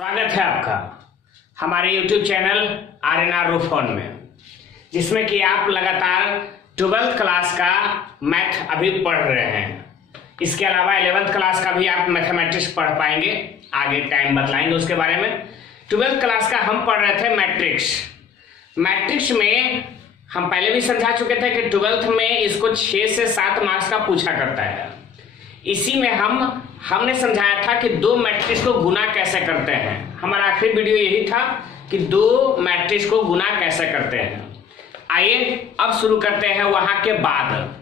स्वागत है आपका हमारे YouTube चैनल RNR रूफोन में, जिसमें कि आप लगातार 12th क्लास का मैथ अभी पढ़ रहे हैं। इसके अलावा 11th क्लास का भी आप मैथमेटिक्स पढ़ पाएंगे, आगे टाइम बतलाएंगे उसके बारे में। 12th क्लास का हम पढ़ रहे थे मैट्रिक्स। मैट्रिक्स में हम पहले भी समझा चुके थे कि 12th में इसको 6 से 7 मार्क्स का पूछा करता है। इसी में हमने समझाया था कि दो मैट्रिक्स को गुना कैसे करते हैं। हमारा आखिरी वीडियो यही था कि दो मैट्रिक्स को गुना कैसे करते हैं। आइए अब शुरू करते हैं वहां के बाद।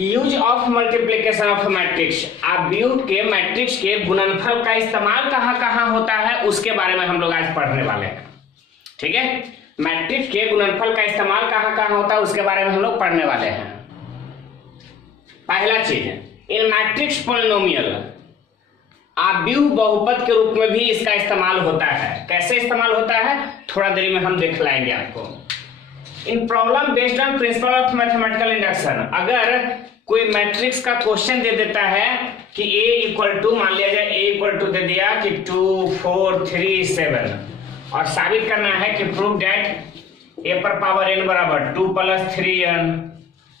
Use of multiplication of matrix. आप व्यू के मैट्रिक्स के गुणनफल का इस्तेमाल कहाँ कहाँ होता है उसके बारे में हम लोग आज पढ़ने वाले हैं। ठीक है, मैट्रिक्स के गुणनफल का इस्तेमाल कहाँ कहाँ होता है उसके बारे में हम लोग पढ़ने वाले हैं। पहला चीज है इन मैट्रिक्स पॉलिनोमियल आव्यूह बहुपद के रूप में भी इसका इस्तेमाल होता है। कैसे इस्तेमाल होता है थोड़ा देरी में हम देख लाएंगे आपको। इन problem based on principle of mathematical induction, अगर कोई मैट्रिक्स का क्वेश्चन दे देता है कि a इक्वल टू, मान लिया जाए a इक्वल टू दे दिया कि 2 4 3 7 और साबित करना है कि प्रूव दैट a पर पावर n बराबर 2 + 3n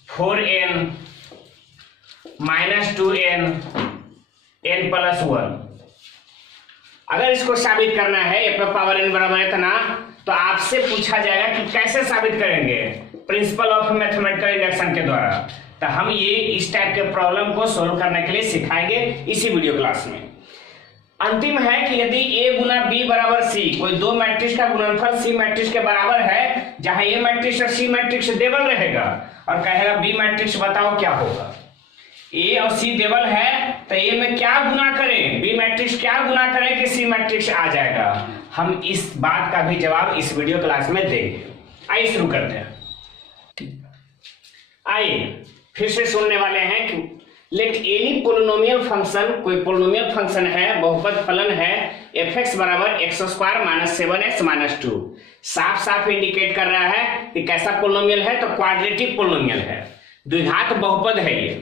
4n -2n n + 1। अगर इसको साबित करना है a पर पावर n बराबर इतना, तो आपसे पूछा जाएगा कि कैसे साबित करेंगे, प्रिंसिपल ऑफ मैथमेटिकल इंडक्शन के द्वारा। तो हम ये इस टाइप के प्रॉब्लम को सोल्व करने के लिए सिखाएंगे इसी वीडियो क्लास में। अंतिम है कि यदि a गुना b बराबर c, कोई दो मैट्रिक्स का गुणनफल c मैट्रिक्स के बराबर है, जहां a मैट्रिक्स और c मैट्रिक्स देवल रहेगा और कहेगा b मैट्रिक्स बताओ क्या होगा। a और c देवल है तो a में क्या गुना करें, b मैट्रिक्स क्या गुना करें कि c मैट्रिक्स आ जाएगा। हम इस बात का भी जवाब इस वीडियो क्लास में देंगे। आइए शुरू करते हैं। आइए फिर से सुनने वाले हैं कि लेट एनी पोलिनोमियल फंक्शन, कोई पोलिनोमियल फंक्शन है, बहुपद फलन है f(x) बराबर x² - 7x - 2। साफ साफ इंडिकेट कर रहा है कि कैसा पोलिनोमियल है, तो क्वाड्रेटिक पोलिनोमियल है, द्विघात बहुपद है ये।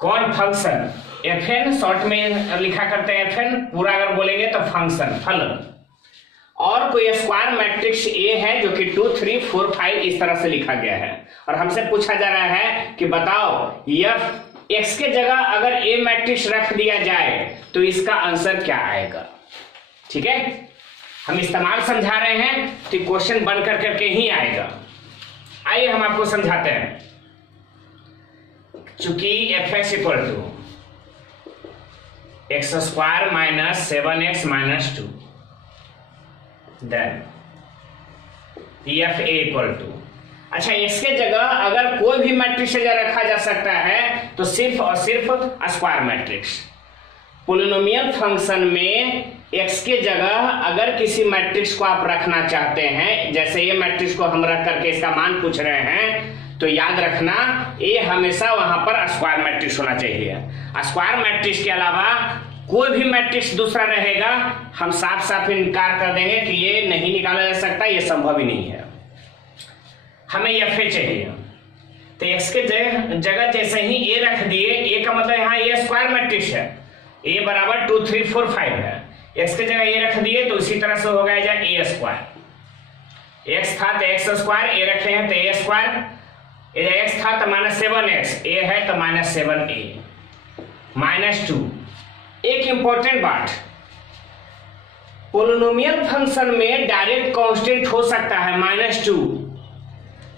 कौन फंक्शन fn, शॉर्ट में लिखा करते हैं fn, पूरा अगर बोलेंगे तो फंक्शन फलन। और कोई स्क्वायर मैट्रिक्स A है जो कि 2 3 4 5 इस तरह से लिखा गया है और हमसे पूछा जा रहा है कि बताओ x के जगह अगर A मैट्रिक्स रख दिया जाए तो इसका आंसर क्या आएगा। ठीक है, हम इस्तेमाल समझा रहे हैं तो क्वेश्चन बन करके ही आएगा। आइए हम आपको समझाते हैं। चूंकि f(x) equal to x² - 7x - 2, then f(a) equal to, अच्छा x के जगह अगर कोई भी मैट्रिक्स रखा जा सकता है तो सिर्फ और सिर्फ स्क्वायर मैट्रिक्स। पोलिनोमियल फंक्शन में x के जगह अगर किसी मैट्रिक्स को आप रखना चाहते हैं, जैसे ये मैट्रिक्स को हम रख करके इसका मान पूछ रहे हैं, तो याद रखना ये हमेशा वहां पर स्क्वायर मैट्रिक्स होना चाहिए। स्क्वायर मैट्रिक्स के अलावा कोई भी मैट्रिक्स दूसरा रहेगा, हम साफ साफ इनकार कर देंगे कि ये नहीं निकाला जा सकता, ये संभव ही नहीं है। हमें fa चाहिए, तो x के जगह जैसे ही a रख दिए, a का मतलब यहाँ a स्क्वायर मैट्रिक्स है, a बराबर 2 3 4 5 है, x के जगह a रख दिए तो इसी तरह से हो गया a स्क्वायर। x था तो x स्क्वायर, a रखे हैं तो a स्क्वायर, x था तो -7x, a है तो -7a -2। एक इंपॉर्टेंट बात, पोलिनोमियल फंक्शन में डायरेक्ट कांस्टेंट हो सकता है -2,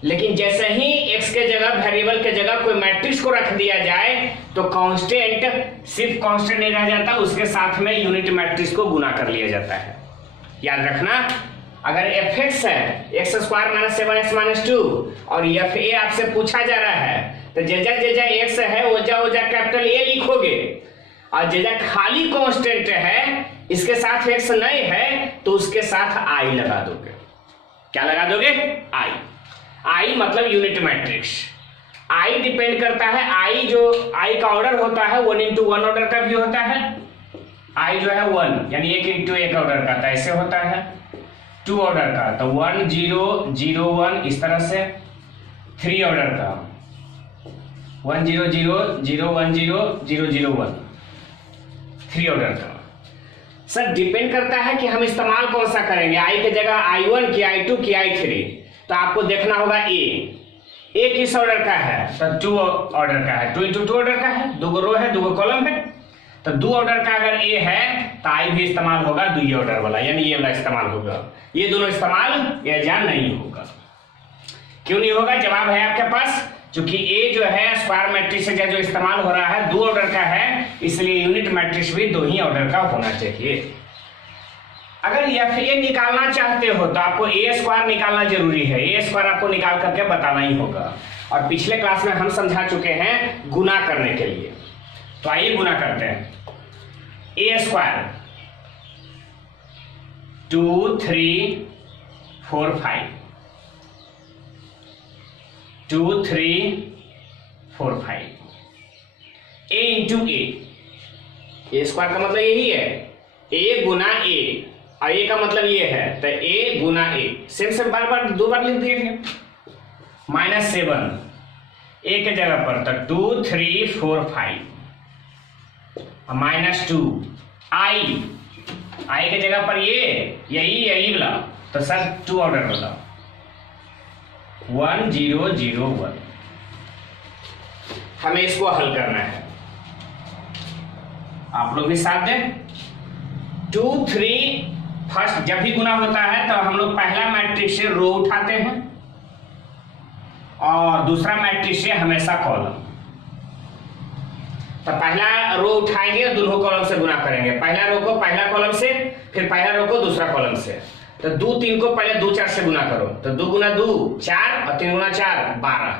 लेकिन जैसे ही x के जगह, वेरिएबल के जगह कोई मैट्रिक्स को रख दिया जाए तो कांस्टेंट सिर्फ कांस्टेंट नहीं रह जाता, उसके साथ में यूनिट मैट्रिक्स को गुना कर लिया जाता है। याद रखना, अगर f(x) है x² - 7x - 2 और fa आपसे पूछा जा रहा है तो जेजा x है ओजा कैपिटल A लिखोगे, और जेजा खाली कांस्टेंट है इसके साथ x नहीं है तो उसके साथ i लगा दोगे। क्या लगा दोगे? i मतलब यूनिट मैट्रिक्स। i डिपेंड करता है, i जो i का ऑर्डर होता है 1 × 1 ऑर्डर का भी होता है। i जो है 1 यानी 1 × 1 ऑर्डर का, तो ऐसे होता है 2 ऑर्डर का तो 1 0 0 1 इस तरह से, 3 ऑर्डर का 1 0 0 0 1 0 0 0 1, 3 ऑर्डर का। सर डिपेंड करता है कि हम इस्तेमाल कौन सा करेंगे, आई की जगह I1 की, I2 की, I3। तो आपको देखना होगा ए किस ऑर्डर का है, तो 2 ऑर्डर का है, 2 × 2 ऑर्डर का है, 2 रो है 2 कॉलम है। तो 2 ऑर्डर का अगर ए है तो आई भी इस्तेमाल होगा 2 ऑर्डर वाला, यानी ये वाला इस्तेमाल होगा। ये दोनों इस्तेमाल या जान नहीं होगा। क्यों नहीं होगा, जवाब है आपके पास, क्योंकि ए जो है स्क्वायर मैट्रिक्स का जो इस्तेमाल हो रहा है 2 ऑर्डर का है, इसलिए यूनिट मैट्रिक्स भी 2 ही ऑर्डर का होना चाहिए। अगर FA निकालना चाहते हो तो आपको A² निकालना जरूरी है, A² आपको निकाल करके बताना ही होगा। और पिछले क्लास में हम समझा चुके हैं गुना करने के लिए। तो आइए गुना करते हैं। A² 2 3 4 5 2 3 4 5 A × A का मतलब यही है, A गुना A, और A का मतलब ये है, तो A गुना A सेम से बार बार 2 बार लिख दिए थे। -7 A के जगह पर, तो 2 3 4 5 -2 I के जगह पर ये यही वाला, तो सर 2 ऑर्डर वाला 1 0 0 1। हमें इसको हल करना है, आप लोग भी साथ दें। 2 3 फर्स्ट जब भी गुना होता है तो हम लोग पहला मैट्रिक्स से रो उठाते हैं और दूसरा मैट्रिक्स से हमेशा कॉलम। तो पहला रो उठाएंगे और दोनों कॉलम से गुना करेंगे, पहला रो को पहला कॉलम से, फिर पहला रो को दूसरा कॉलम से। तो 2 3 को पहले 2 4 से गुना करो, तो 2 × 2 4 और 3 × 4 12,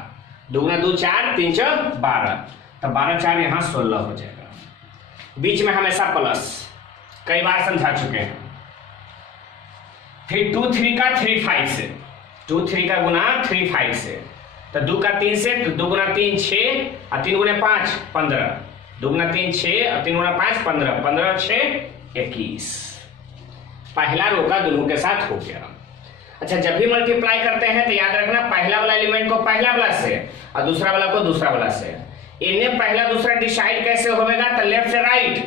2 × 2 4 3 4 12, तो 12 4 यहाँ 16 हो जाएगा। बीच में हमेशा प्लस, कई बार समझा चुके हैं। फिर 2 3 का 3 5 से, 2 3 का गुना 3 5 से, तो 2 का 3 से, तो 2 × 3 6 और 3 × 5 15, 2 × 3 6 और 3 × 5 15, 15 6 21। पहला रो का दोनों के साथ हो गया। अच्छा, जब भी मल्टीप्लाई करते हैं तो याद रखना पहला वाला एलिमेंट को पहला वाला से और दूसरा वाला को दूसरा वाला से। इन्हें पहला दूसरा डिसाइड कैसे होगा, तो लेफ्ट से राइट,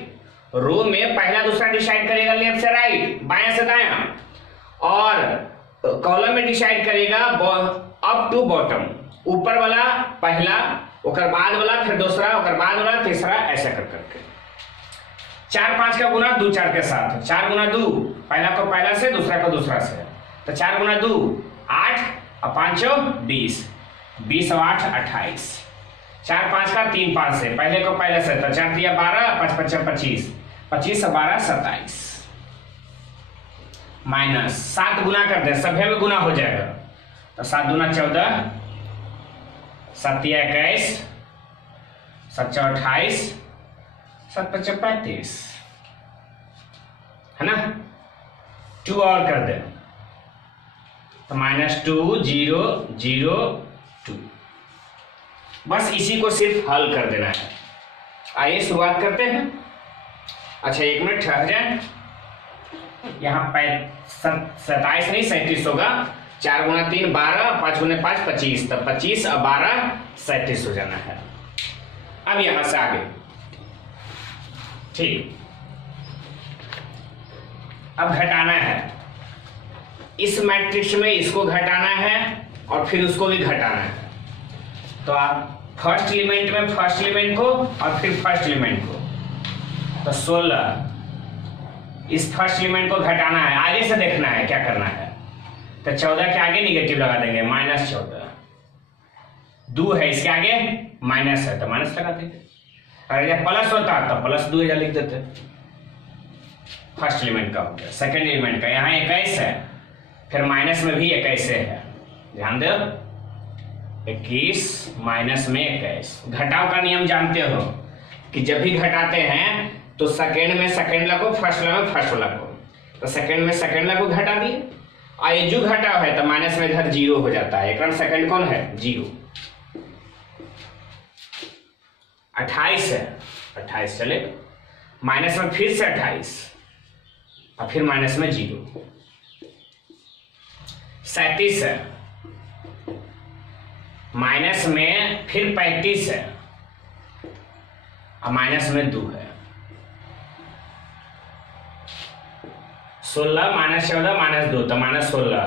रो में पहला दूसरा डिसाइड करेगा लेफ्ट से राइट, बाएं से दायां, और कॉलम में डिसाइड करेगा अप टू बॉटम, ऊपर वाला पहला, ओकर बाद वाला, फिर दूसरा, ओकर बाद वाला, तीसरा, ऐसा कर करके। 4 5 का गुना 2 4 के साथ, 4 × 2 पहला को पहला से, दूसरा को दूसरा से, तो 4 × 2 8 और 5 20, 20 और 8 28। 4 5 का 3 5 से, पहले को पहले से, तो 4 3 12, 5 5 25, 25 और 12 27, माइनस 7 गुना कर दे, सभ्य में गुना हो जाएगा, तो 7 दूना 14, 7 21, 7 28, 7 5 35, है ना। 2 और कर दे, तो -2 0 0 2। बस इसी को सिर्फ हल कर देना है। आइए शुरुआत करते हैं। अच्छा 1 मिनट ठहर जाए, यहाँ 27 नहीं 37 होगा, 4 × 3 12, 5 × 5 25, तो 25 और 12 37 हो जाना है। अब यहां से आगे, ठीक, अब घटाना है। इस मैट्रिक्स में इसको घटाना है और फिर उसको भी घटाना है। तो आप फर्स्ट एलिमेंट में फर्स्ट एलिमेंट को और फिर फर्स्ट एलिमेंट को, तो 16, इस फर्स्ट एलिमेंट को घटाना है, आगे से देखना है क्या करना है। तो 14 के आगे निगेटिव लगा देंगे, -14, 2 है इसके आगे माइनस है तो माइनस लगा देंगे, अगर जब प्लस होता तो प्लस 2000 लिख देते। फर्स्ट एलिमेंट का हो गया। सेकेंड एलिमेंट का यहाँ 21 है, फिर माइनस में भी 21 है, ध्यान दो, 21 माइनस में 21। घटाव का नियम जानते हो कि जब भी घटाते हैं तो सेकेंड में सेकेंड ला को, फर्स्ट ला में फर्स्ट ला को, तो सेकेंड में सेकेंड ला को घटा दिए, और ये जो घटाव है तो माइनस में इधर 0 हो जाता है, एक सेकेंड कौन है 0। 28 है, 28 चले, माइनस में फिर से 28 और फिर माइनस में 0। 37 है, माइनस में फिर 35 है और माइनस में 2 है। 16 माइनस 14 माइनस 2 तो minus 16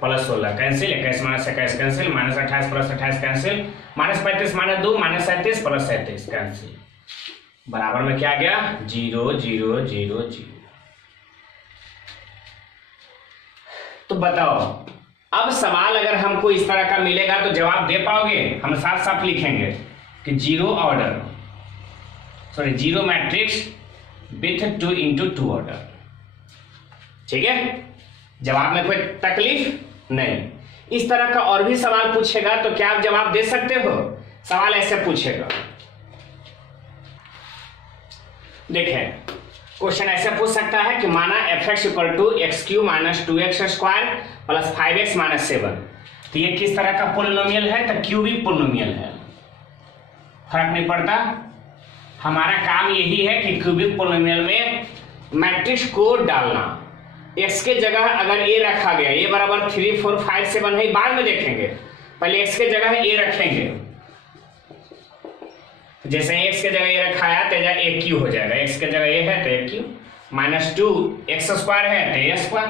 plus 16 cancel, 21 minus 21 cancel, minus 28 plus 28 cancel, minus 35 minus 2 minus 37 plus 37 cancel, बराबर में क्या आ गया 0 0 0 0। तो बताओ अब सवाल अगर हमको इस तरह का मिलेगा तो जवाब दे पाओगे? हम साफ साफ लिखेंगे कि zero order, sorry zero matrix with 2 into 2 order. ठीक है, जवाब में कोई तकलीफ नहीं। इस तरह का और भी सवाल पूछेगा तो क्या आप जवाब दे सकते हो? सवाल ऐसे पूछेगा, देखें क्वेश्चन ऐसे पूछ सकता है कि माना fx equal to X cube minus 2x square plus 5x minus 7। तो ये किस तरह का पोलिनोमियल है? तो क्यूबिक पोलिनोमियल है, फर्क नहीं पड़ता। हमारा काम यही है कि क्यूबिक पोलिनोमियल में मैट्रिक्स को डालना। x के जगह अगर a रखा गया, a बराबर 3 4 5 7 है, बाद में देखेंगे, पहले x के जगह a रखेंगे। जैसे x के जगह a रखा है तो a क्यू हो जाएगा, x के जगह a है तो a Q, minus 2 x square है तो a स्क्वायर,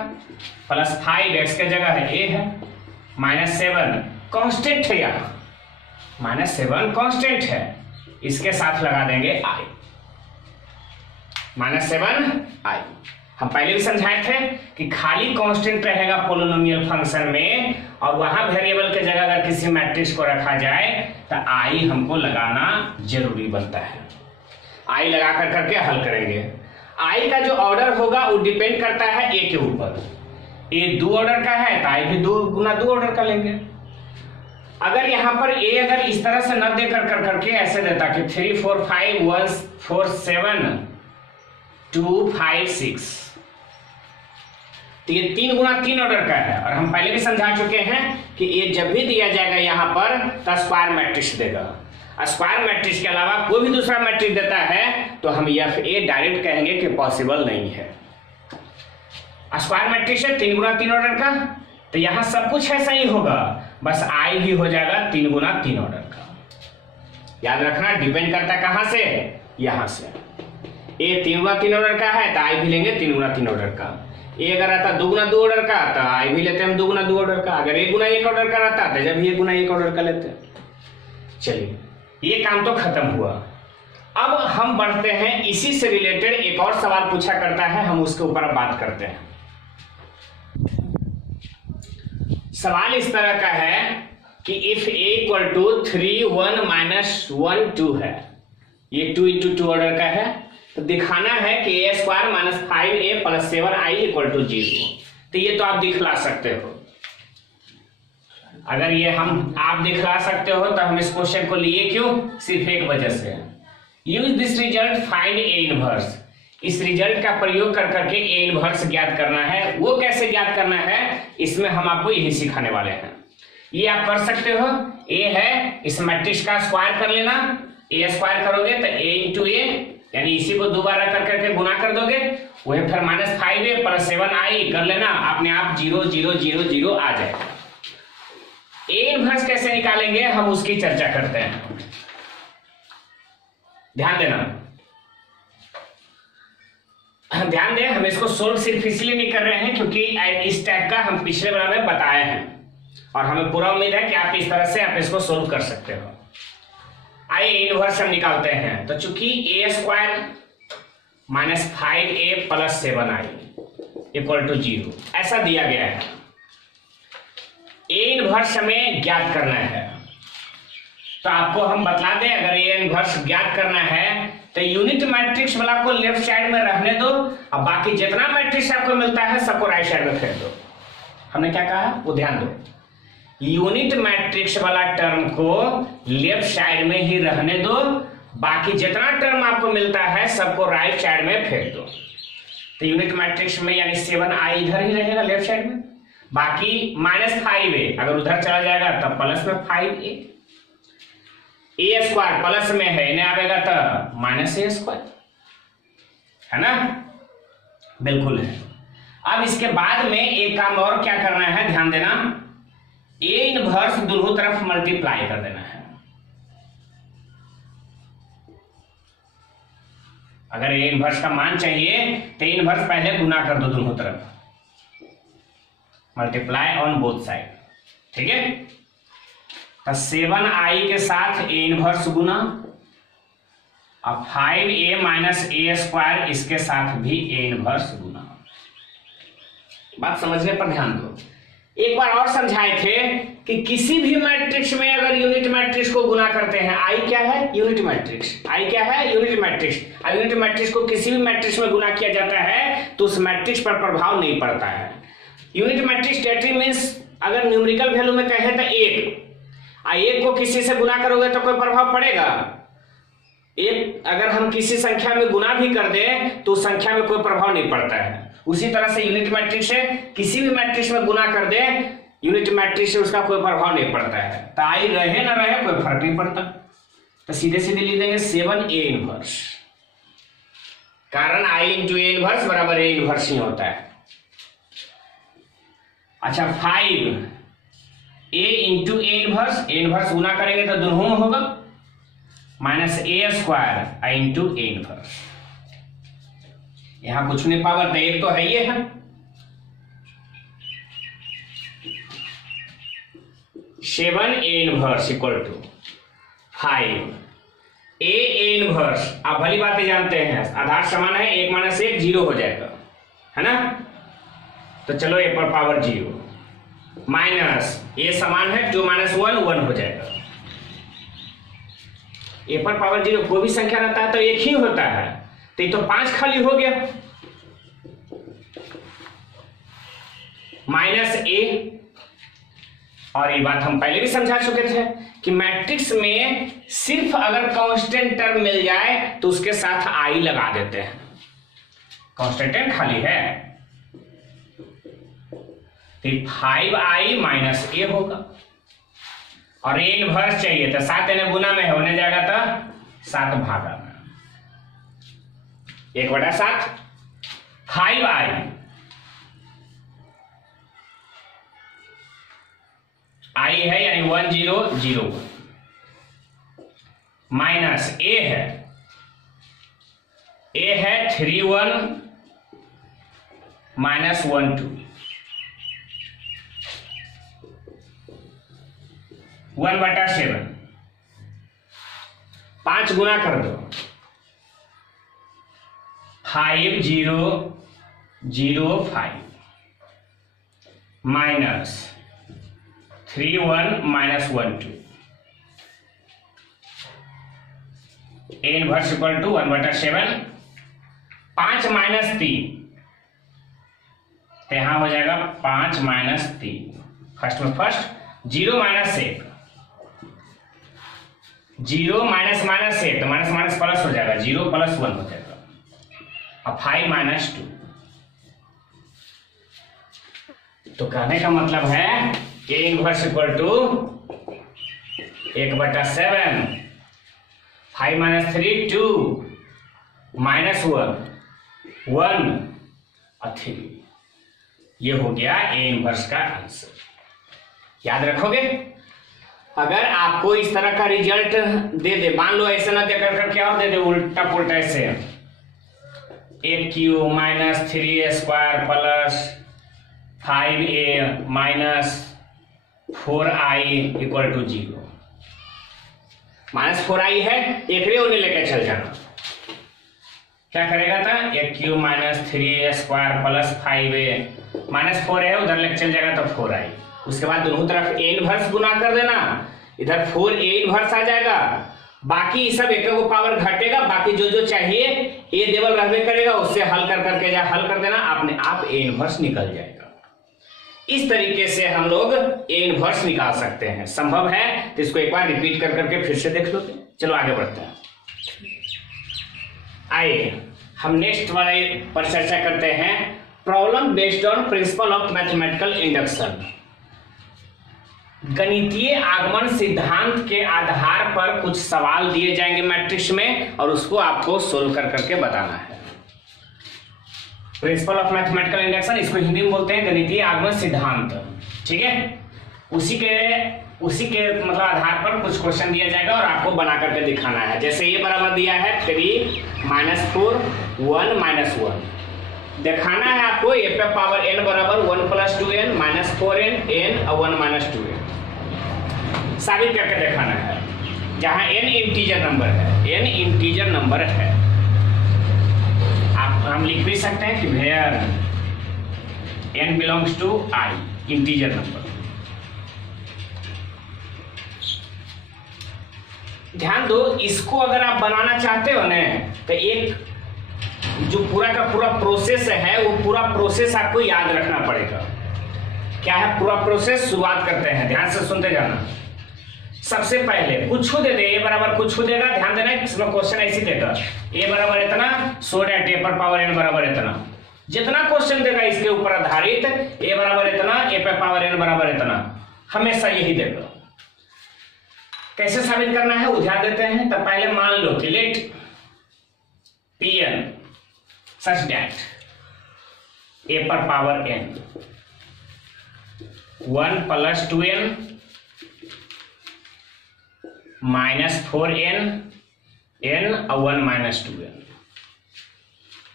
प्लस 5 x के जगह है a है, माइनस 7 कांस्टेंट है, यहाँ माइनस 7 कांस्टेंट है, इसके साथ लगा देंगे i, माइनस 7 i। हम पहले भी समझाए थे कि खाली कांस्टेंट रहेगा पोलिनोमियल फंक्शन में और वहां वेरिएबल के जगह अगर किसी मैट्रिक्स को रखा जाए तो आई हमको लगाना जरूरी बनता है। आई लगा कर करके हल करेंगे। आई का जो ऑर्डर होगा वो डिपेंड करता है ए के ऊपर। ए 2 ऑर्डर का है तो आई भी 2 गुना 2 ऑर्डर का लेंगे। अगर यहां पर ए अगर इस तरह से न दे कर करके ऐसे देता कि 3 4 5 1 4 7 2 5 6, तो ये 3 गुना 3 ऑर्डर का है। और हम पहले भी समझा चुके हैं कि ये जब भी दिया जाएगा यहाँ पर तो स्क्वायर मैट्रिक्स देगा। स्क्वायर मैट्रिक्स के अलावा कोई भी दूसरा मैट्रिक्स देता है तो हम यह ए डायरेक्ट कहेंगे कि पॉसिबल नहीं है। स्क्वायर मैट्रिक्स है 3 गुना 3 ऑर्डर का, तो यहाँ सब कुछ ऐसा ही होगा, बस आई भी हो जाएगा 3 गुना 3 ऑर्डर का। याद रखना डिपेंड करता है कहां से, यहां से। ए 3 गुना 3 ऑर्डर का है तो आई भी लेंगे 3 गुना 3 ऑर्डर का। ए अगर रहता 2 गुना 2 ऑर्डर का तो आई भी लेते हैं हम 2 गुना 2 ऑर्डर का। अगर 1 गुना 1 ऑर्डर का रहता तो जब 1 गुना 1 ऑर्डर का लेते हैं। चलिए ये काम तो खत्म हुआ। अब हम बढ़ते हैं, इसी से रिलेटेड एक और सवाल पूछा करता है, हम उसके ऊपर बात करते हैं। सवाल इस तरह का है कि if A equal to 3 1 minus 1 2 है, ये 2 into 2 ऑर्डर का है, तो दिखाना है कि A square minus 5a plus 7i equal to 0। तो ये तो आप दिखला सकते हो। अगर ये आप दिखला सकते हो तो हम इस क्वेश्चन को लिए क्यों? सिर्फ एक वजह से, use this result find A inverse. इस रिजल्ट का प्रयोग कर करके ए इनवर्स ज्ञात करना है। वो कैसे ज्ञात करना है इसमें हम आपको यही सिखाने वाले हैं। ये आप कर सकते हो, ए है इस मैट्रिक्स का स्क्वायर कर लेना, ए स्क्वायर करोगे तो ए इंटू ए, यानी इसी को दोबारा कर करके गुना कर दोगे, वही फिर माइनस 5a प्लस 7i कर लेना, अपने आप 0 0 0 0 आ जाएगा। ए इनवर्स कैसे निकालेंगे हम उसकी चर्चा करते हैं, ध्यान देना। ध्यान दें, हम इसको सोल्व सिर्फ इसलिए नहीं कर रहे हैं क्योंकि इस टाइप का हम पिछले बार में बताए हैं और हमें पूरा उम्मीद है कि आप इस तरह से आप इसको सोल्व कर सकते हो। आइए इनवर्स हम निकालते हैं। तो चूंकि A square minus 5a plus 7i equal to 0 ऐसा दिया गया है, ए इनवर्स हमें ज्ञात करना है। तो आपको हम बता दें, अगर ए इनवर्स ज्ञात करना है तो यूनिट मैट्रिक्स वाला को लेफ्ट साइड में रहने दो और बाकी जितना मैट्रिक्स आपको मिलता है सबको राइट साइड में फेंक दो। हमने क्या कहा वो ध्यान दो, यूनिट मैट्रिक्स वाला टर्म को लेफ्ट साइड में ही रहने दो, बाकी जितना टर्म आपको मिलता है सबको राइट साइड में फेंक दो। तो यूनिट मैट्रिक्स में यानी 7i इधर ही रहेगा लेफ्ट साइड में, बाकी माइनस 5a अगर उधर चला जाएगा तब प्लस में 5a, ए स्क्वायर प्लस में है इन्हें आएगा तो माइनस ए स्क्वायर, है ना, बिल्कुल है। अब इसके बाद में एक काम और क्या करना है, ध्यान देना, ए इनवर्स दोनों तरफ मल्टीप्लाई कर देना है। अगर ए इनवर्स का मान चाहिए तो ए इनवर्स पहले गुना कर दो दोनों तरफ, मल्टीप्लाई ऑन बोथ साइड, ठीक है। तो 7i के साथ ए इनवर्स गुना और 5a माइनस ए स्क्वायर इसके साथ भी ए इनवर्स गुना। बात समझने पर ध्यान दो। एक बार और समझाए थे कि किसी भी मैट्रिक्स में अगर यूनिट मैट्रिक्स को गुना करते हैं, आई क्या है यूनिट मैट्रिक्स, आई क्या है यूनिट मैट्रिक्स, यूनिट मैट्रिक्स को किसी भी मैट्रिक्स में गुना किया जाता है तो उस मैट्रिक्स पर प्रभाव नहीं पड़ता है। यूनिट मैट्रिक्स टेट्री मीन्स अगर न्यूमेरिकल वैल्यू में कहें तो 1 को किसी से गुना करोगे तो कोई प्रभाव पड़ेगा। एक अगर हम किसी संख्या में गुना भी कर दें तो उस संख्या में कोई प्रभाव नहीं पड़ता है। उसी तरह से यूनिट मैट्रिक्स है, किसी भी मैट्रिक्स में गुना कर दे यूनिट मैट्रिक्स से उसका कोई प्रभाव नहीं पड़ता है। तो आई रहे ना रहे कोई फर्क नहीं पड़ता। तो सीधे सीधे लिख देंगे 7a इनवर्स, कारण आई इंटू ए इनवर्स बराबर ए इनवर्स ही होता है। अच्छा 5a इंटू ए इनवर्स गुना करेंगे तो दोनों में होगा minus A square into A inverse. यहां कुछ नहीं पावर तो एक तो है ये है। 7a inverse equal to 5a inverse. आप भली बातें जानते हैं, आधार समान है, 1 माइनस 1 0 हो जाएगा, है ना। तो चलो ए पर पावर 0 माइनस ए समान है 2 माइनस 1 1 हो जाएगा। ए पर पावर 0 कोई भी संख्या रहता है तो एक ही होता है, तो ये तो 5 खाली हो गया माइनस ए। और ये बात हम पहले भी समझा चुके थे कि मैट्रिक्स में सिर्फ अगर कांस्टेंट टर्म मिल जाए तो उसके साथ आई लगा देते हैं। कांस्टेंट खाली है तो 5i माइनस ए होगा और ए इनवर्स चाहिए तो 7 ने गुना में होने जाएगा तो 7 भागा में 1/7 5i आई है यानी 1001 माइनस ए है 31 माइनस 12 1/7 5 गुना कर दो 5005 minus 31 minus 12 A inverse equal to 1/7 5 minus 3 तो यहां हो जाएगा 5 माइनस 3 फर्स्ट में फर्स्ट 0 माइनस 1 0 माइनस माइनस 1 तो माइनस माइनस प्लस हो जाएगा 0 प्लस 1 हो जाएगा और 5 माइनस 2। तो कहने का मतलब है A inverse equal to 1/7 5 minus 3 2 minus 1 1 और 3। ये हो गया ए इनवर्स का आंसर। याद रखोगे। अगर आपको इस तरह का रिजल्ट दे दे, मान लो ऐसे ना देकर क्या और दे दे उल्टा पुल्टा ऐसे 8q minus 3a square plus 5a minus 4i equal to 0। Minus 4i है, एक रे उन्हें लेकर चल जाना। क्या करेगा था 8q minus 3a square plus 5a minus 4 है, उधर लेकर चल जाएगा तो 4i। उसके बाद दोनों तरफ ए इनवर्स गुना कर देना, इधर 4a इनवर्स आ जाएगा, बाकी सब एक को पावर घटेगा, बाकी जो जो चाहिए ए देवल रहने करेगा, उससे हल कर करके हल कर देना, अपने आप ए इनवर्स निकल जाएगा। इस तरीके से हम लोग ए इनवर्स निकाल सकते हैं। संभव है तो इसको एक बार रिपीट कर करके फिर से देख लो। चलो आगे बढ़ते हैं। आइए हम नेक्स्ट वाले पर चर्चा करते हैं, problem based on principle of mathematical induction. गणितीय आगमन सिद्धांत के आधार पर कुछ सवाल दिए जाएंगे मैट्रिक्स में और उसको आपको सोल्व कर करके बताना है। प्रिंसिपल ऑफ मैथमेटिकल इंडक्शन, इसको हिंदी में बोलते हैं गणितीय आगमन सिद्धांत, ठीक है। उसी के मतलब आधार पर कुछ क्वेश्चन दिया जाएगा और आपको बना करके दिखाना है। जैसे ये बराबर दिया है 3 -4 1 -1 दिखाना है आपको ए पे पावर n बराबर 1 + 2n -4n n और 1 - 2n साबित करके दिखाना है। जहां n इंटीजर नंबर है, n इंटीजर नंबर है, आप हम लिख भी सकते हैं कि where n belongs to I integer number. ध्यान दो, इसको अगर आप बनाना चाहते हो ना तो एक जो पूरा का पूरा प्रोसेस है वो पूरा प्रोसेस आपको याद रखना पड़ेगा। क्या है पूरा प्रोसेस? शुरुआत करते हैं, ध्यान से सुनते जाना। सबसे पहले कुछ दे दे, ए बराबर कुछ देगा, ध्यान देना इसमें क्वेश्चन ऐसे देगा ए बराबर इतना, सो डेट ए पर पावर n बराबर इतना। जितना क्वेश्चन देगा इसके ऊपर आधारित ए बराबर इतना, ए पे पावर n बराबर इतना, हमेशा यही देगा। कैसे साबित करना है वो ध्यान देते हैं। तो पहले मान लो कि let Pn such that a पर power n 1 + 2n -4n n और 1 - 2n।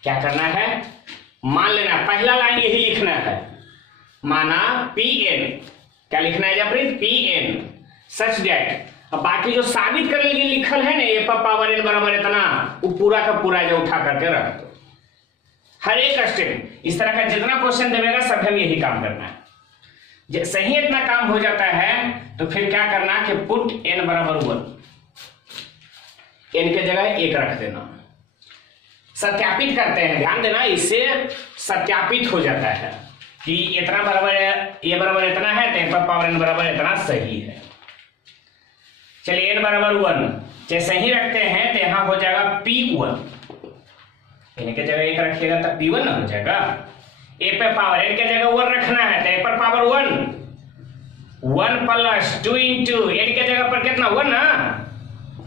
क्या करना है? मान लेना, पहला लाइन यही लिखना है, माना Pn, क्या लिखना है जबरीत? Pn सच दैट, अब बाकी जो साबित करने के लिए लिखल है ना ए पर पावर n बराबर इतना, वो पूरा का पूरा जो उठा करके रख दो। हर एक स्टेप इस तरह का जितना क्वेश्चन देगा सब हम यही काम करना है। सही इतना काम हो जाता है तो फिर क्या करना कि पुट n बराबर 1, n के जगह 1 रख देना। सत्यापित करते हैं, ध्यान देना, इससे सत्यापित हो जाता है कि इतना बराबर है, ये बराबर इतना है तो n पर पावर n बराबर इतना सही है। चलिए n बराबर 1 जैसे ही रखते हैं तो यहां हो जाएगा P1, n के जगह 1 रखिएगा तो P1 ना हो जाएगा। ए पे पावर n के जगह 1 रखना है तो ए पर पावर 1 1 + 2 इंटू n के जगह पर कितना 1 ना,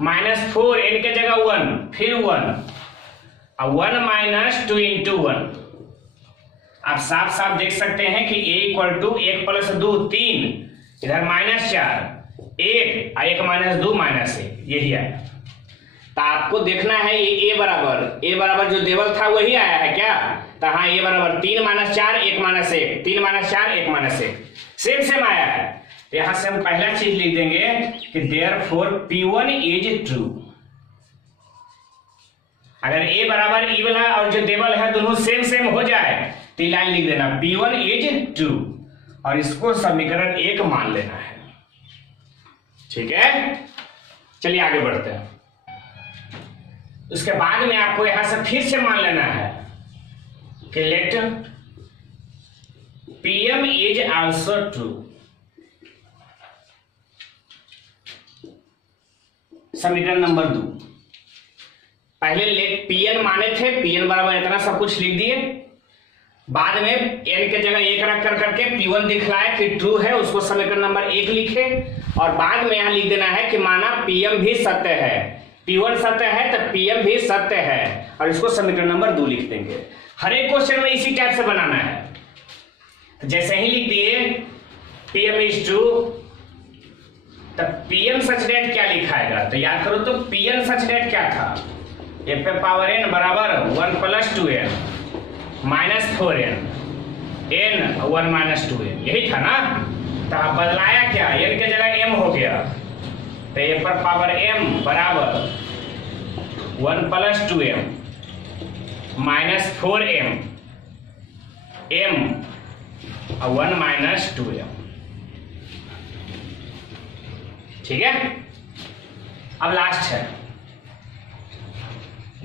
-4 n के जगह 1 फिर 1 और 1 - 2 इंटू 1। आप साफ साफ देख सकते हैं कि a = 1 + 2 3, इधर -4 1 और 1 - 2 -1, यही आया। तो आपको देखना है ये a बराबर जो देवल था वही आया है क्या? तो हाँ, a बराबर 3 - 4 1 - 1 3 - 4 1 - 1 सेम आया है। तो यहां से हम पहला चीज लिख देंगे कि देयरफॉर P1 इज ट्रू। अगर a बराबर ई वाला और जो देवल है दोनों सेम हो जाए तो लाइन लिख देना P1 इज ट्रू और इसको समीकरण 1 मान लेना है। ठीक है, चलिए आगे बढ़ते हैं। उसके बाद में आपको यहां से फिर से मान लेना है कि let Pm is also true. समीकरण नंबर 2, पहले लेट Pn माने थे, Pn बराबर इतना सब कुछ लिख दिए, बाद में n के जगह 1 रख करके P1 दिखलाए कि ट्रू है, उसको समीकरण नंबर 1 लिखे और बाद में यहां लिख देना है कि माना Pm भी सत्य है, P1 सत्य है तो Pm भी सत्य है और इसको समीकरण नंबर 2 लिख देंगे। हर एक क्वेश्चन में इसी टाइप से बनाना है। जैसे ही लिख दिए Pm इज ट्रू, तब Pm सच डेट क्या लिखाएगा? तो याद करो तो Pn सच डेट क्या था? ए पे पावर n बराबर 1 + 2n -4n n 1 - 2n, यही था ना। तो बदलाया क्या? n के जगह m हो गया तो ए पर पावर m बराबर 1 + 2m -4m m और 1 - 2m। ठीक है, अब लास्ट है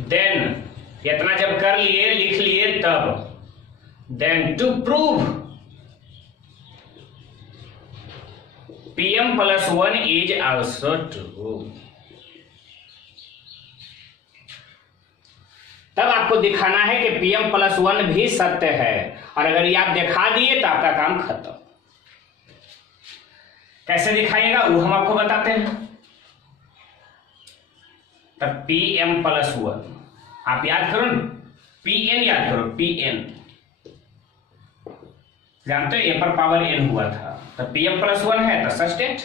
देन। इतना जब कर लिए लिख लिए तब then to prove Pm + 1 is also true. तब आपको दिखाना है कि Pm + 1 भी सत्य है और अगर ये आप दिखा दिए तो आपका काम खत्म। कैसे दिखाइएगा वो हम आपको बताते हैं। तब Pm + 1 आप याद करो, Pn याद करो, Pn जानते हो ए पर पावर n हुआ था तो Pm + 1 है तो सच डेट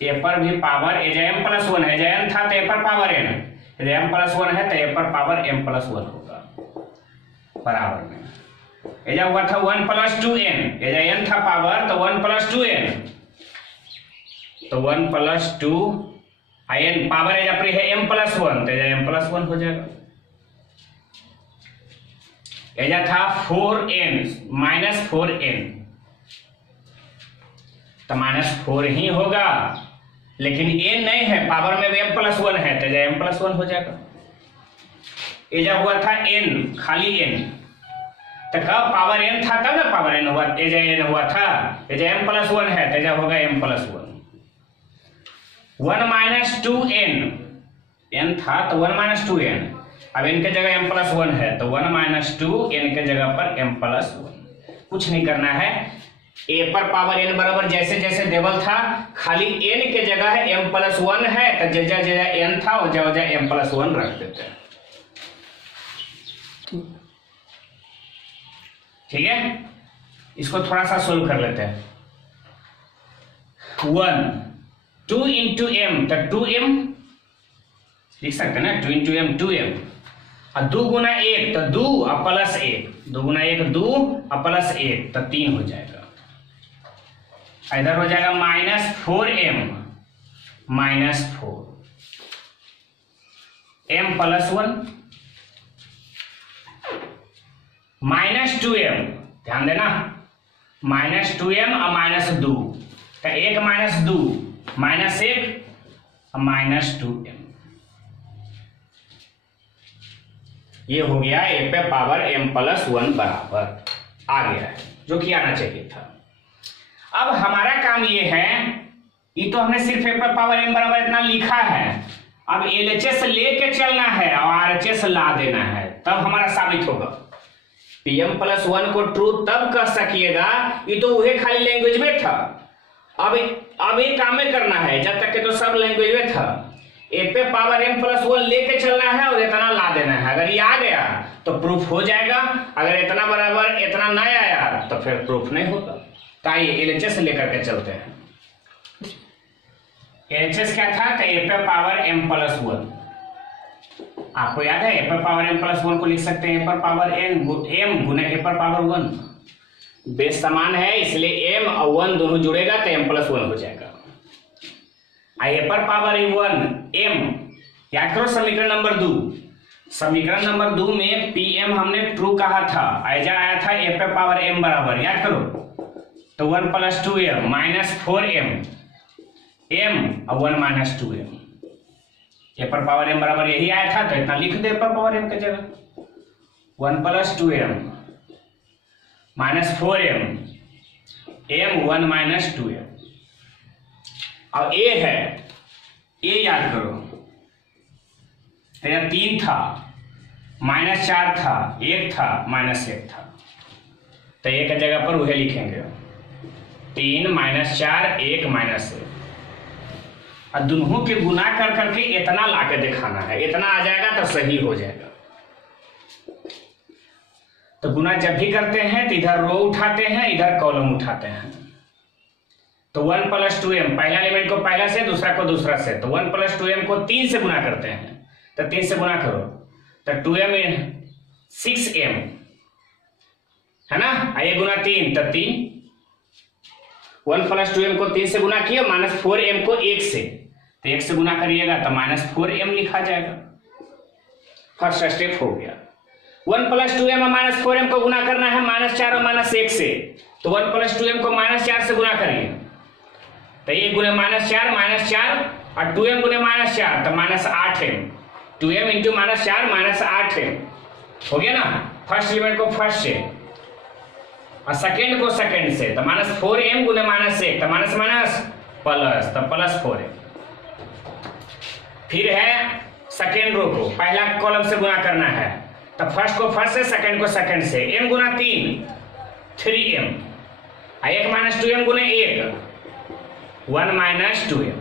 ए पर भी पावर m + 1 है, n था तो ए पर पावर n, m प्लस 1 है तो a पर पावर m प्लस 1 होगा बराबर में। एजा हुआ था 1 प्लस 2n, एजा n था पावर तो 1 प्लस 2n, तो 1 प्लस 2 n पावर एजा पर है m प्लस 1 तो एजा m प्लस 1 हो जाएगा। एजा था 4n माइनस 4n तो माइनस 4 ही होगा, लेकिन n नहीं है पावर में m प्लस 1 है तो एजा m प्लस 1 हो जाएगा। एजा हुआ था n खाली n, तो कब पावर n था तब ना पावर n हुआ, एजा n हुआ था, एजा m प्लस 1 है तो एजा होगा m plus 1। 1 minus 2n, n था तो 1 माइनस 2n, अब n के जगह m प्लस 1 है तो 1 माइनस 2 n के जगह पर m प्लस 1। कुछ नहीं करना है, a पर पावर n बराबर जैसे जैसे देवल था, खाली n के जगह m प्लस 1 है तो जजा जजा n था और जजा m प्लस 1 रख देते हैं। ठीक है, इसको थोड़ा सा सोल्व कर लेते हैं। 1 2 इंटू m तो 2m लिख सकते हैं ना, 2 इंटू m 2m, और 2 गुना 1 तो 2 और प्लस 1, 2 गुना 1 2 और प्लस 1 तो 3 हो जाएगा। इधर हो जाएगा minus 4m minus 4 m plus 1 minus 2m, ध्यान देना माइनस 2m और माइनस 2 तो 1 माइनस 2 माइनस 1 और माइनस 2m, ये हो गया a पे पावर m प्लस 1 बराबर आ गया है, जो कि आना चाहिए था। अब हमारा काम ये है, ये तो हमने सिर्फ a पे पावर m बराबर इतना लिखा है, अब LHS लेके चलना है और RHS ला देना है, तब हमारा साबित होगा। pm प्लस 1 को ट्रू तब कह सकिएगा, ये तो वही खाली लैंग्वेज में था, अब ये काम में करना है, जब तक के तो सब लैंग्वेज में था। ए पे पावर m प्लस 1 लेके चलना है और इतना ला देना है, अगर ये आ गया तो प्रूफ हो जाएगा, अगर इतना बराबर इतना ना आया तो फिर प्रूफ नहीं होगा। तो आइए LHS लेकर के चलते हैं। LHS क्या था, तो ए पे पावर m प्लस 1, आपको याद है ए पर पावर m प्लस 1 को लिख सकते हैं ए पर पावर m गुना ए पर पावर 1, बेस समान है इसलिए m और 1 दोनों जुड़ेगा तो m प्लस 1 हो जाएगा। ए पर पावर 1 m, याद करो समीकरण नंबर 2, समीकरण नंबर 2 में pm हमने ट्रू कहा था, ऐजा आया था ए पर पावर m बराबर, याद करो, तो 1 plus 2m minus 4m m और 1 माइनस 2m, ए पर पावर m बराबर यही आया था तो इतना लिख दे ए पर पावर m की जगह। 1 plus 2m minus 4m m 1 minus 2m, और a है, a याद करो तो यह 3 था माइनस 4 था 1 था माइनस 1 था, तो a की जगह पर वही लिखेंगे 3 माइनस 4 1 माइनस 1, और दोनों के गुना कर करके इतना लाके दिखाना है, इतना आ जाएगा तो सही हो जाएगा। तो गुना जब भी करते हैं तो इधर रो उठाते हैं इधर कॉलम उठाते हैं, तो 1 प्लस 2m पहला एलिमेंट को पहला से दूसरा को दूसरा से, तो 1 प्लस 2m को 3 से गुना करते हैं, तो 3 से गुना करो तो 2m 6m है ना, ये गुना 3 तो 3, 1 प्लस 2m को 3 से गुना किया, माइनस 4m को 1 से, तो 1 से गुना करिएगा तो माइनस 4m लिखा जाएगा। फर्स्ट स्टेप हो गया। 1 प्लस 2m और माइनस 4m को गुना करना है माइनस 4 और माइनस 1 से, तो 1 प्लस 2m को माइनस 4 से गुना करिए, तो 1 गुने माइनस 4 और 2m गुने माइनस 4 तो minus 8m, 2m into minus 4 minus 8m हो गया ना। फर्स्ट एलिमेंट को फर्स्ट से और सेकेंड को सेकेंड से, तो माइनस 4m गुने माइनस 1 तो माइनस माइनस प्लस, तो प्लस 4m। फिर है सेकेंड रो को पहला कॉलम से गुना करना है, तो फर्स्ट को फर्स्ट से सेकेंड को सेकेंड से, m गुना 3 3m, 1 माइनस 2m गुने 1 माइनस 2m,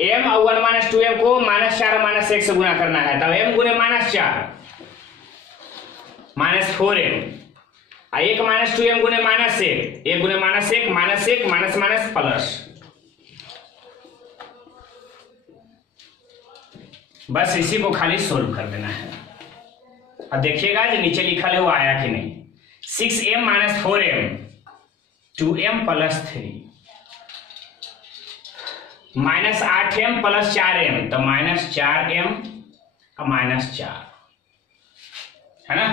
m और 1 माइनस 2m को माइनस 4 माइनस 1 से गुना करना है, तब m गुने minus 4 minus 4m, 1 minus 2m गुने माइनस 1 गुने minus 1 minus 1 minus minus plus, बस इसी को खाली सोल्व कर देना है। अब देखिएगा जो नीचे लिखा है वो आया कि नहीं। 6m - 4m 2m + 3 -8m + 4m तो -4m -4 है ना।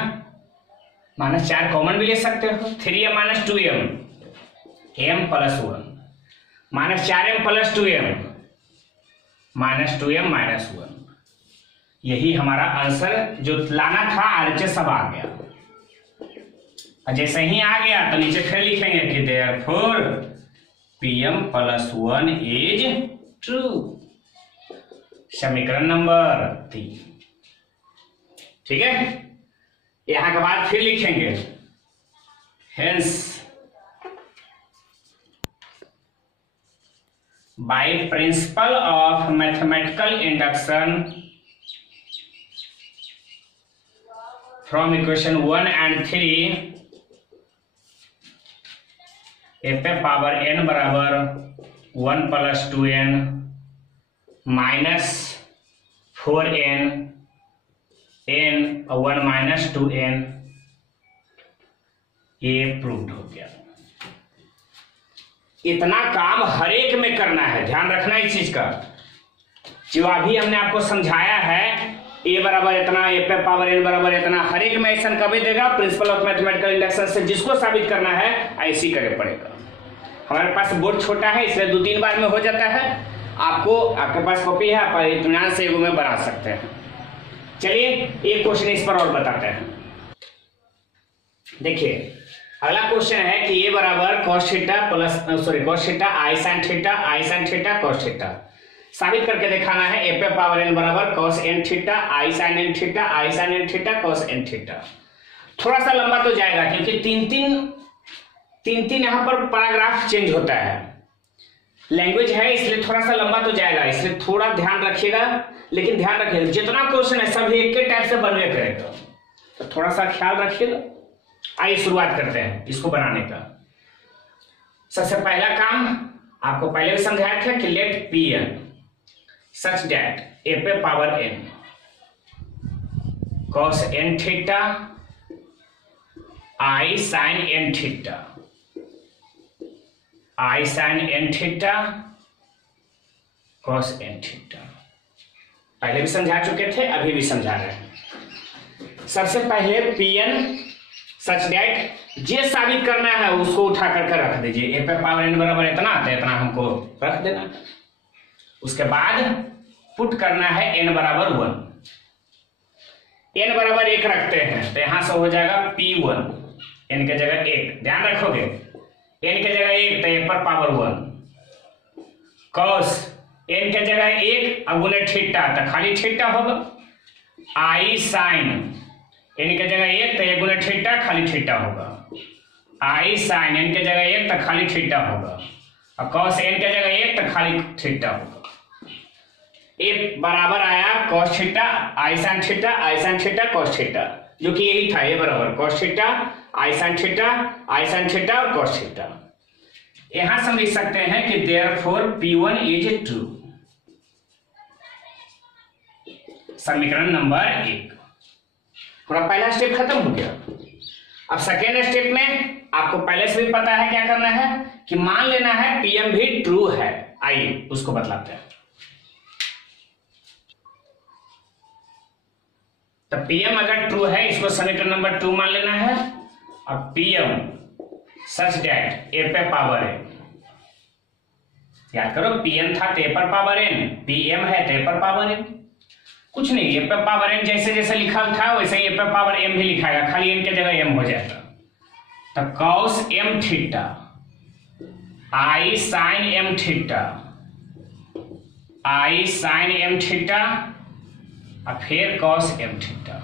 -4 कॉमन भी ले सकते हो। 3m - 2m m + 1 -4m + 2m -2m -1। यही हमारा आंसर जो लाना था RHS सब आ गया। और जैसे ही आ गया तो नीचे फिर लिखेंगे कि देयरफॉर Pm + 1 इज ट्रू। समीकरण नंबर 3। ठीक है, यहां के बाद फिर लिखेंगे hence by principle of mathematical induction from equation 1 and 3 f power n बराबर 1 + 2n -4n n और 1 - 2n ये प्रूव्ड हो गया। इतना काम हर एक में करना है, ध्यान रखना इस चीज का। जो अभी हमने आपको समझाया है a बराबर इतना, f पावर n बराबर इतना, हर एक में ऐसा कभी देगा प्रिंसिपल ऑफ मैथमेटिकल इंडक्शन से जिसको साबित करना है ऐसे ही करे पड़ेगा। हमारे पास बोर्ड छोटा है इसलिए 2-3 बार में हो जाता है। आपके पास कॉपी है, आप इत्मीनान से में बना सकते हैं। चलिए एक क्वेश्चन इस पर और बताते हैं। देखिए अगला क्वेश्चन है कि a बराबर cos theta cos theta I sin theta cos theta साबित करके दिखाना है। f पावर n बराबर cos n theta I sin n theta cos n theta. थोड़ा सा लंबा तो जाएगा क्योंकि तीन यहाँ पर पैराग्राफ चेंज होता है, लैंग्वेज है इसलिए थोड़ा सा लंबा तो जाएगा, इसलिए थोड़ा ध्यान रखिएगा। लेकिन ध्यान रखिएगा जितना क्वेश्चन है सब एक के टाइप से बनवे करेगा, तो थोड़ा सा ख्याल रखिएगा। आइए शुरुआत करते हैं इसको बनाने का। सबसे पहला काम आपको पहले भी समझाया था कि let Pn such that f power n cos n theta I sin n theta cos n theta पहले भी समझा चुके थे, अभी भी समझा रहे हैं। सबसे पहले Pn सच दैट जे साबित करना है उसको उठा करके रख दीजिए। f पावर n बराबर इतना तो इतना हमको रख देना। उसके बाद पुट करना है n बराबर 1, n बराबर 1 रखते हैं तो यहां से हो जाएगा P1 n के जगह 1, ध्यान रखोगे n के जगह 1 तो f पावर 1 cos n के जगह 1 अब गुने थीटा तो खाली थीटा होगा। I sin n के जगह 1 तो 1 गुने थीटा खाली थीटा होगा। I sin n के जगह 1 तो खाली थीटा होगा और cos n के जगह 1 तो खाली थीटा होगा। एक बराबर आया cos theta I sin theta cos theta, जो कि यही था। ये बराबर cos theta I sin theta और cos थीटा। यहां से हम लिख सकते हैं कि देयरफॉर P1 इज ट्रू। समीकरण नंबर 1 पूरा पहला स्टेप खत्म हो गया। अब सेकेंड स्टेप में आपको पहले से भी पता है क्या करना है कि मान लेना है Pm भी ट्रू है। आइए उसको बतलाते हैं। तो Pm अगर ट्रू है इसको समीकरण नंबर 2 मान लेना है। अब Pm such that f power n, याद करो Pn था तो पर पावर n, Pm है तो पर पावर n। कुछ नहीं, f पावर n जैसे जैसे लिखा था वैसे ही f पावर m भी लिखाएगा, खाली n के जगह m हो जाएगा। तो cos m theta I sin m theta और फिर cos m थीटा।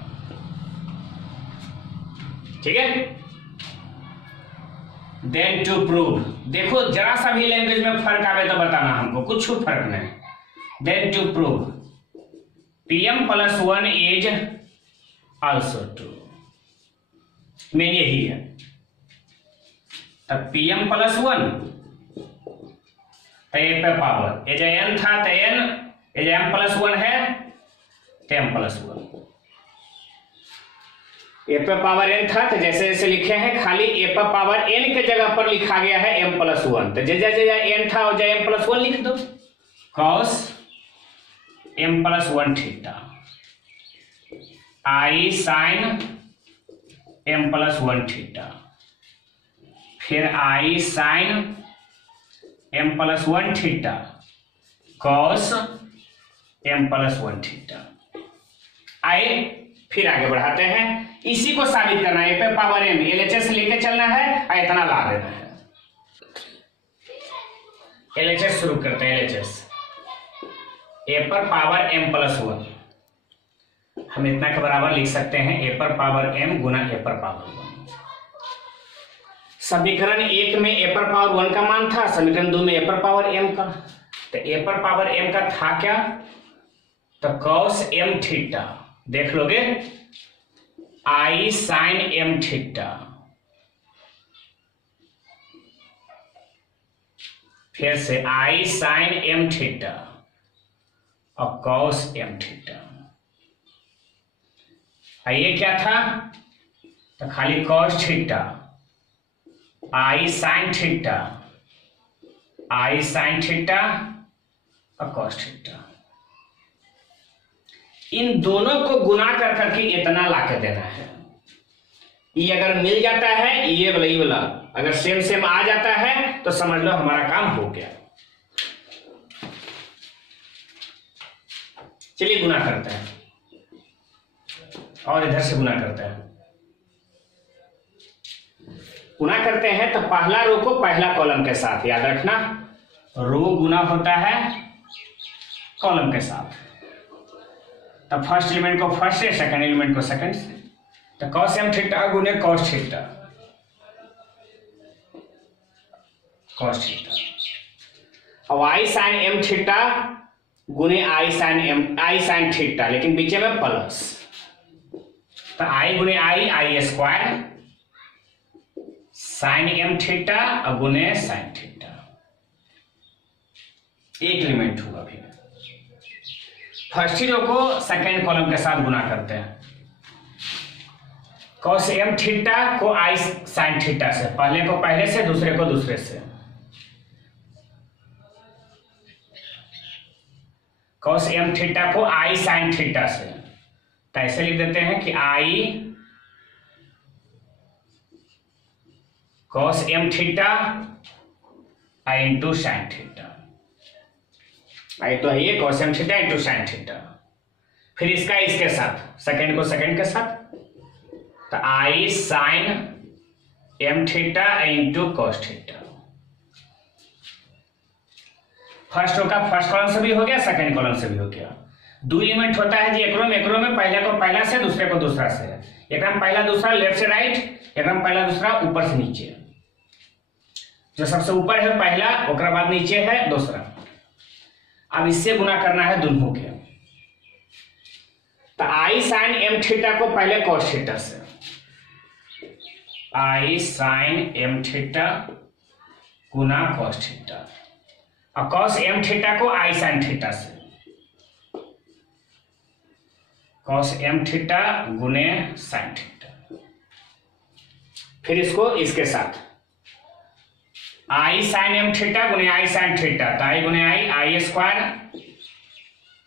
ठीक है, देन टू प्रूव। देखो जरा सा भी लैंग्वेज में फर्क आवे तो बताना हमको, कुछ फर्क नहीं। Then to prove Pm + 1 is also true. Main यही है। तब Pm + 1 तो f पावर ये जो n था तो n, ये जो m + 1 है m+1। a पर पावर n था तो जैसे जैसे लिखे हैं खाली a पर पावर n के जगह पर लिखा गया है m+1, तो जैसे जैसे n था और जैसे m+1 लिख दो। cos m+1 theta i sin m+1 theta, फिर i sin m+1 theta cos m+1 theta. आइए फिर आगे बढ़ाते हैं, इसी को साबित करना है। पे पावर m LHS लेके चलना है और इतना ला देना है। LHS शुरू करते हैं। LHS a पर पावर m+1 हम इतना के बराबर लिख सकते हैं a पर पावर m गुना a पर पावर 1। समीकरण 1 में a पर पावर 1 का मान था, समीकरण 2 में a पर पावर m का, तो a पर पावर m का था क्या, तो cos m थीटा देख लोगे, i sin m थीटा, फिर से i sin m थीटा और cos m थीटा। ये क्या था, तो खाली cos theta, i sin theta, i sin theta और cos थीटा, इन दोनों को गुना कर करके इतना लाके देना है। ये अगर मिल जाता है, ये वाला अगर सेम सेम आ जाता है तो समझ लो हमारा काम हो गया। चलिए गुना करते हैं और इधर से गुना करते हैं। गुना करते हैं तो पहला रो को पहला कॉलम के साथ, याद रखना रो गुना होता है कॉलम के साथ। तो फर्स्ट एलिमेंट को फर्स्ट से, सेकंड एलिमेंट को सेकंड से, तो cos m थीटा गुने cos थीटा, cos थीटा, और i sin m थीटा गुने i sin थीटा, लेकिन बीच में प्लस, तो i गुने i square sin m theta और गुने sin थीटा, एक एलिमेंट होगा। फिर फर्स्ट रो को सेकंड कॉलम के साथ गुना करते हैं। cos m थीटा को i sin थीटा से, पहले को पहले से, दूसरे को दूसरे से, cos m थीटा को i sin थीटा से, तो ऐसे लिख देते हैं कि i cos m theta into sin theta, i तो है ये cos m theta into sin theta. फिर इसका इसके साथ, सेकंड को सेकंड के साथ, तो i sin m theta into cos theta. First row का फर्स्ट कॉलम से भी हो गया, सेकंड कॉलम से भी हो गया। दो एलिमेंट होता है जी एकरो में पहले को पहला से, दूसरे को दूसरा से, एकदम पहला दूसरा लेफ्ट से राइट, एकदम पहला दूसरा ऊपर से नीचे, जो सबसे ऊपर है पहला, उसके बाद नीचे है दूसरा। अब इससे गुना करना है दोनों के, तो i sin m थीटा को पहले cos थीटा से, i sin m थीटा गुना cos थीटा, और cos m थीटा को i sin थीटा से, cos m थीटा गुने sin थीटा। फिर इसको इसके साथ i sin m थीटा गुने i sin थीटा, तो i गुने i square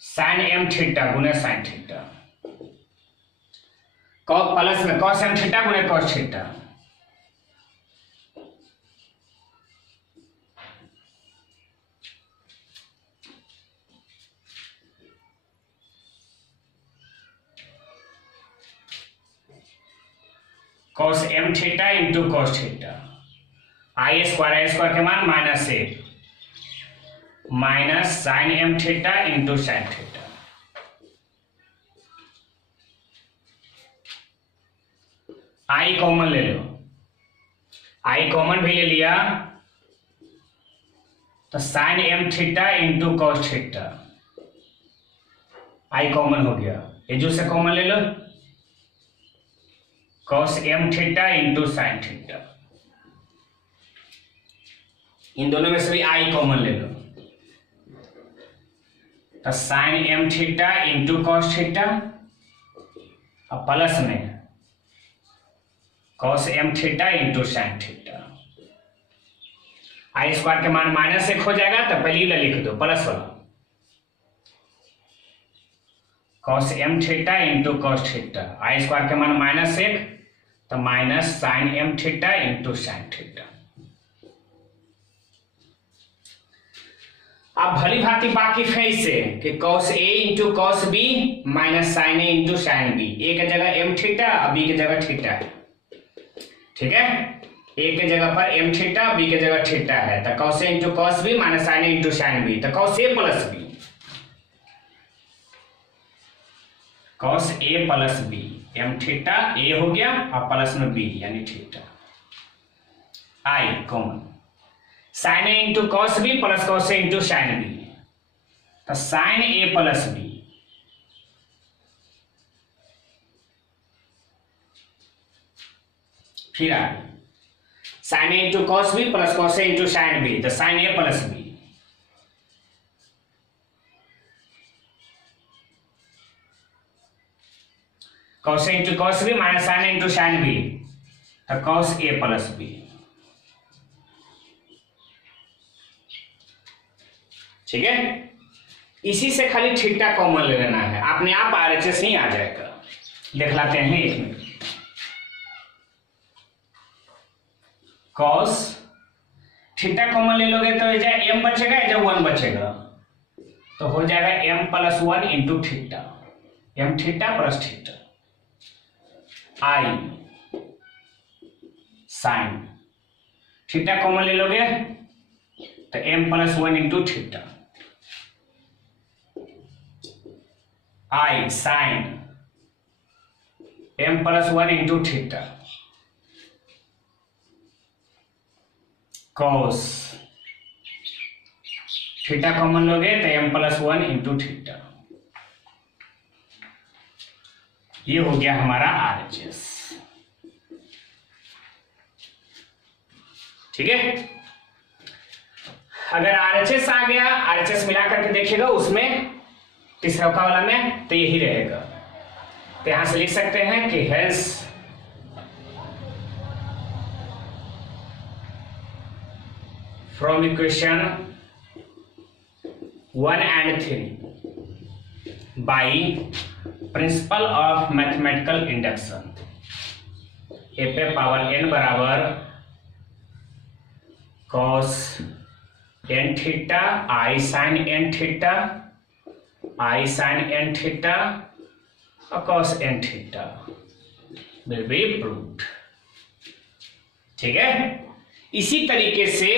sin m theta गुने sin थीटा, प्लस में cos m थीटा गुने cos theta, cos m theta into cos theta, i square के मान minus A, minus sine m theta into sine theta. I common ले लो, i common भी ले लिया तो sine m theta into cos theta, i common हो गया, ये जो से कॉमन ले लो, cos m theta into sine theta, इन दोनों में से भी आई कॉमन ले लो, तो sine m theta into cos theta और प्लस में cos m theta into sine theta. I square के मान -1 हो जाएगा, तो पहले ही लिख दो प्लस वाला cos m theta into cos theta. I square के मान -1 तो minus sine m theta into sine theta. अब भली भांति बाकी फेज से कि cos a into cos b minus sine a into sine b. A की जगह एम थीटा और बी की जगह थीटा है, ठीक है। ए के जगह पर एम थीटा, बी के जगह थीटा है, तो cos a into cos b minus sine a into sine b, तो cos a plus b, cos a plus b, m theta a हो गया और प्लस में बी यानी theta. I common sine a into cos b plus cos a into sine b, तो sine a plus b फिर आ sine a into cos b plus cos a into sine b, तो sine a plus b, cos a into cos b minus sine a into sine b, तो cos a plus b, ठीक है। इसी से खाली theta common ले लेना है, अपने आप आरएचएस ही आ जाएगा। देख लाते हैं इसमें कॉस थीटा कॉमन ले लोगे तो एम बचेगा, या 1 बचेगा, तो हो जाएगा m plus 1 into theta, m theta plus theta. I sine theta common ले लोगे तो m plus 1 into theta. I sine m plus 1 into theta. Cos theta common लोगे तो एम प्लस 1 इंटू थीटा। ये हो गया हमारा आरएचएस, ठीक है। अगर आरएचएस आ गया, आरएचएस मिला करके देखिएगा उसमें तीसरा वाला में, तो यही रहेगा। तो यहां से लिख सकते हैं कि hence from equation 1 and 3 by principle of mathematical induction, a पे पावर n बराबर cos n theta i sine n theta, i sine n theta और cos n theta will be proved, ठीक है। इसी तरीके से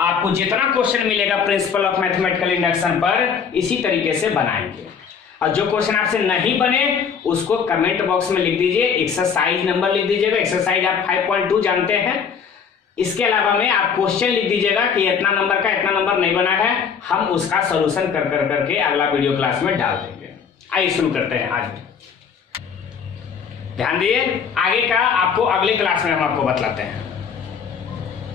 आपको जितना क्वेश्चन मिलेगा प्रिंसिपल ऑफ मैथमेटिकल इंडक्शन पर, इसी तरीके से बनाएंगे। और जो क्वेश्चन आपसे नहीं बने उसको कमेंट बॉक्स में लिख दीजिए, एक्सरसाइज नंबर लिख दीजिएगा। एक्सरसाइज आप 5.2 जानते हैं। इसके अलावा में आप क्वेश्चन लिख दीजिएगा कि इतना नंबर का इतना नंबर नहीं बना है, हम उसका सोल्यूशन कर करके अगला वीडियो क्लास में डाल देंगे। आइए शुरू करते हैं। आज ध्यान दिए, आगे का आपको अगले क्लास में हम आपको बतलाते हैं।